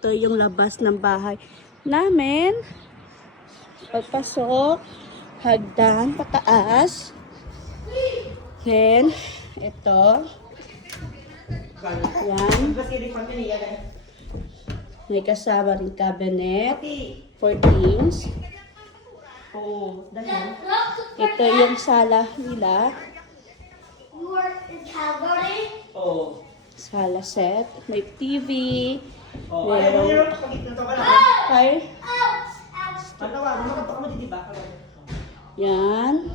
Ito yung labas ng bahay namin. Pagpasok, hagdan, pataas. Then, ito. Yan. May kasama rin cabinet for things. Ito yung sala nila. Sala set. May TV. Meron. Fire. Yan.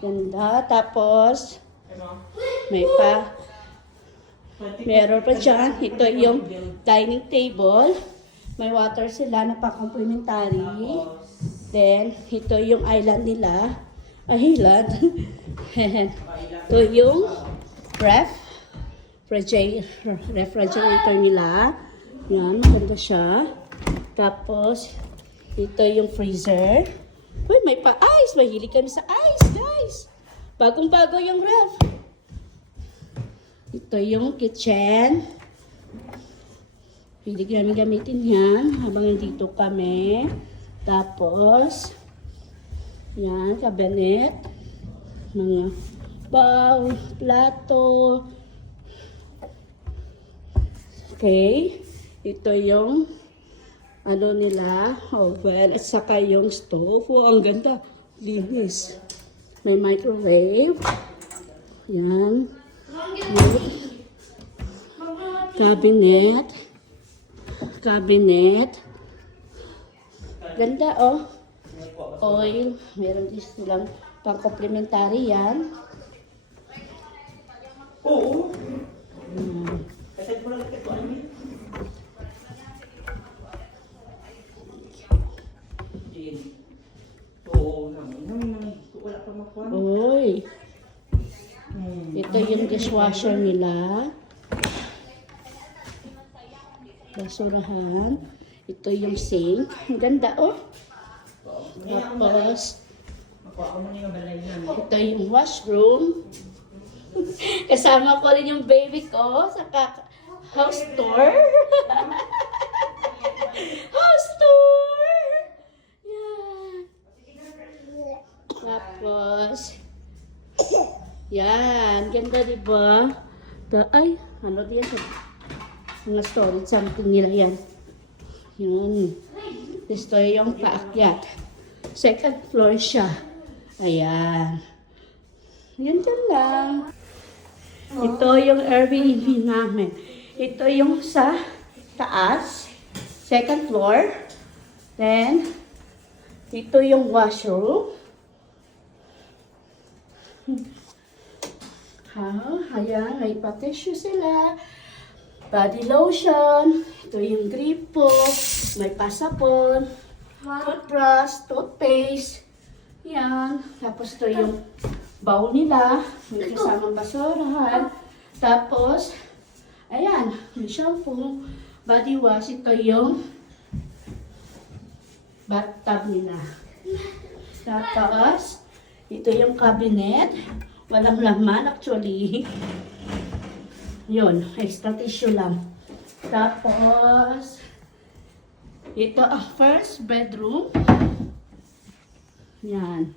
Ganda. Tapos, meron pa dyan. Ito yung dining table. May water sila na pa-complementary. Then, ito yung island nila. Island. Ito yung refrigerator nila. Yan, maganda siya. Tapos, ito yung freezer. Uy, may pa-ice. Mahilig kami sa ice, guys. Bagong-bago yung ref. Ito yung kitchen. Pwede namin gamitin yan habang nandito kami. Tapos, yan, cabinet. Mga bowl, plato. Okay. Ito yung ano nila, oven, at saka yung stove. Oh, ang ganda. Linis. May microwave. Yan. Cabinet. Ganda, oh. Oil. Meron din silang pang-complementary yan. Oo. Yan. Oy. Ito yung dishwasher nila. Basurahan. Ito yung sink. Ang ganda, oh. Tapos, ito yung washroom. Kasama ko rin yung baby ko sa house tour. House tour! Yan. Tapos, yan. Ganda, diba? Ay, ano din yan? Mga storage something nila yan. Yun. Ito yung paakyat. Second floor siya. Ayan. Yan dyan lang. Ito yung Airbnb namin. Ito yung sa taas. Second floor. Then, ito yung washroom. Ayan, may pa-tissue sila. Body lotion. Ito yung gripo. May pasapon. Toothbrush, toothpaste. Yan. Tapos ito yung bowl nila. May kasamang basurahan. Tapos, ayan. May shampoo. Body wash. Ito yung bathtub nila. Tapos, ito yung cabinet. Walang laman actually. Yun. Extra tissue lang. Tapos, ito ang first bedroom. Yan.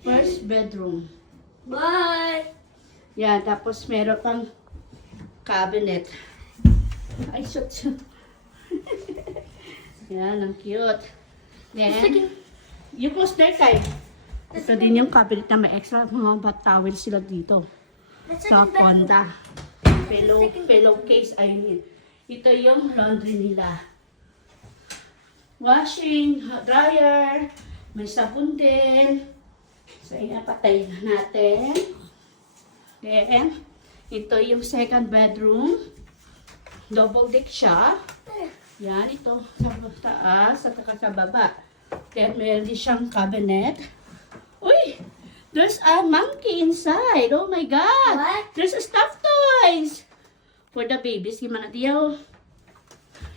First bedroom. Bye! Yan. Tapos meron kang cabinet. Ay, shoot. Yan. Ang cute. Then, you close there, Kai. Ito din yung cabinet na may extra mga bath towel sila dito. Sa Honda. Pillowcase, I mean. Ito yung laundry nila. Washing, dryer, may sabon din. So, inapatay natin. Then, ito yung second bedroom. Double deck siya. Yan, ito sa taas at sa baba. Then, meron din siyang cabinet. Uy! There's a monkey inside. Oh my God! What? There's a stuffed toys for the babies. Gimana diyaw?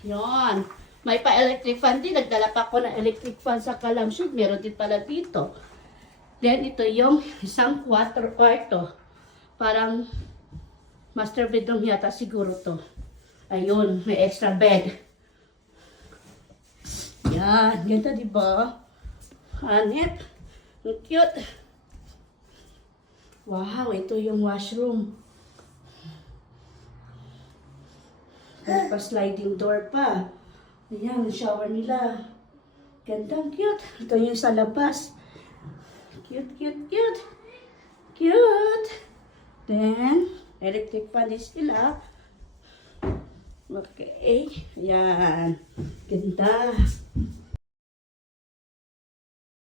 Yon. May pa-electric fan din. Nagdala pa ako ng electric fan sa Kalamsud. Meron din pala dito. Then, ito yung isang kwarto. Parang master bedroom yata siguro to. Ayun, may extra bed. Yan, ganda di ba? Hanep. Ang cute. Wow, ito yung washroom. May pa sliding door pa. Ayan, shower nila. Gandang cute. Ito yung sa labas. Cute, cute, cute. Cute. Then, electric fan is sila. Okay. Ayan. Ganda.